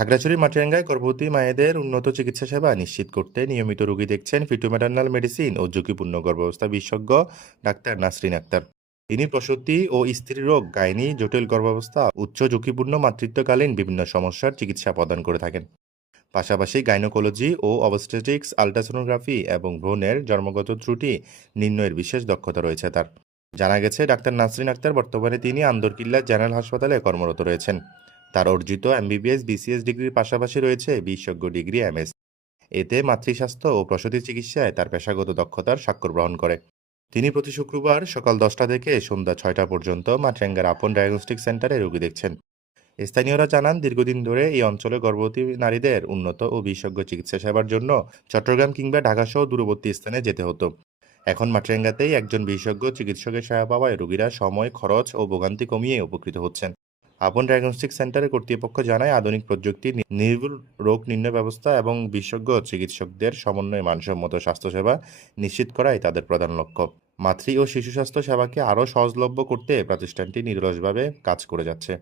খাগড়াছড়ির মাটিরাঙ্গায় গর্ভবতী মায়েদের উন্নত চিকিৎসা সেবা নিশ্চিত করতে নিয়মিত রোগী দেখছেন ফিটোম্যাটার্নাল মেডিসিন ও ঝুঁকিপূর্ণ গর্ভাবস্থা বিশেষজ্ঞ ডাক্তার নাসরিন আক্তার। তিনি প্রসূতি ও স্ত্রীরোগ, গাইনি, জটিল গর্ভাবস্থা, উচ্চ ঝুঁকিপূর্ণ মাতৃত্বকালীন বিভিন্ন সমস্যার চিকিৎসা প্রদান করে থাকেন। পাশাপাশি গাইনোকোলজি ও অবস্টেট্রিক্স, আল্ট্রাসোনোগ্রাফি এবং ভ্রূণের জন্মগত ত্রুটি নির্ণয়ের বিশেষ দক্ষতা রয়েছে তার। জানা গেছে ডাক্তার নাসরিন আক্তার বর্তমানে তিনি আন্দরকিল্লা জেনারেল হাসপাতালে কর্মরত রয়েছেন। তার অর্জিত এমবিবিএস বিসিএস ডিগ্রির পাশাপাশি রয়েছে বিশেষজ্ঞ ডিগ্রি এমএস। এতে মাতৃস্বাস্থ্য ও প্রসূতি চিকিৎসায় তার পেশাগত দক্ষতার স্বাক্ষর বহন করে। তিনি প্রতি শুক্রবার সকাল 10টা থেকে সন্ধ্যা 6টা পর্যন্ত মাটিরাঙ্গার আপন ডায়াগনস্টিক সেন্টারে রোগী দেখছেন। স্থানীয়রা জানান, দীর্ঘদিন ধরে এই অঞ্চলে গর্ভবতী নারীদের উন্নত ও বিশেষজ্ঞ চিকিৎসা সেবার জন্য চট্টগ্রাম কিংবা ঢাকাসহ দূরবর্তী স্থানে যেতে হতো। এখন মাটিরাঙ্গাতেই একজন বিশেষজ্ঞ চিকিৎসকের সেবা পাওয়ায় রোগীরা সময়, খরচ ও ভোগান্তি কমিয়ে উপকৃত হচ্ছেন। আপন ডায়াগনস্টিক সেন্টারের কর্তৃপক্ষ জানায়, আধুনিক প্রযুক্তি, নির্ভুল রোগ নির্ণয় ব্যবস্থা এবং বিশেষজ্ঞ চিকিৎসকদের সমন্বয়ে মানসম্মত স্বাস্থ্যসেবা নিশ্চিত করাই তাদের প্রধান লক্ষ্য। মাতৃ ও শিশু স্বাস্থ্য সেবাকে আরও সহজলভ্য করতে প্রতিষ্ঠানটি নিরলসভাবে কাজ করে যাচ্ছে।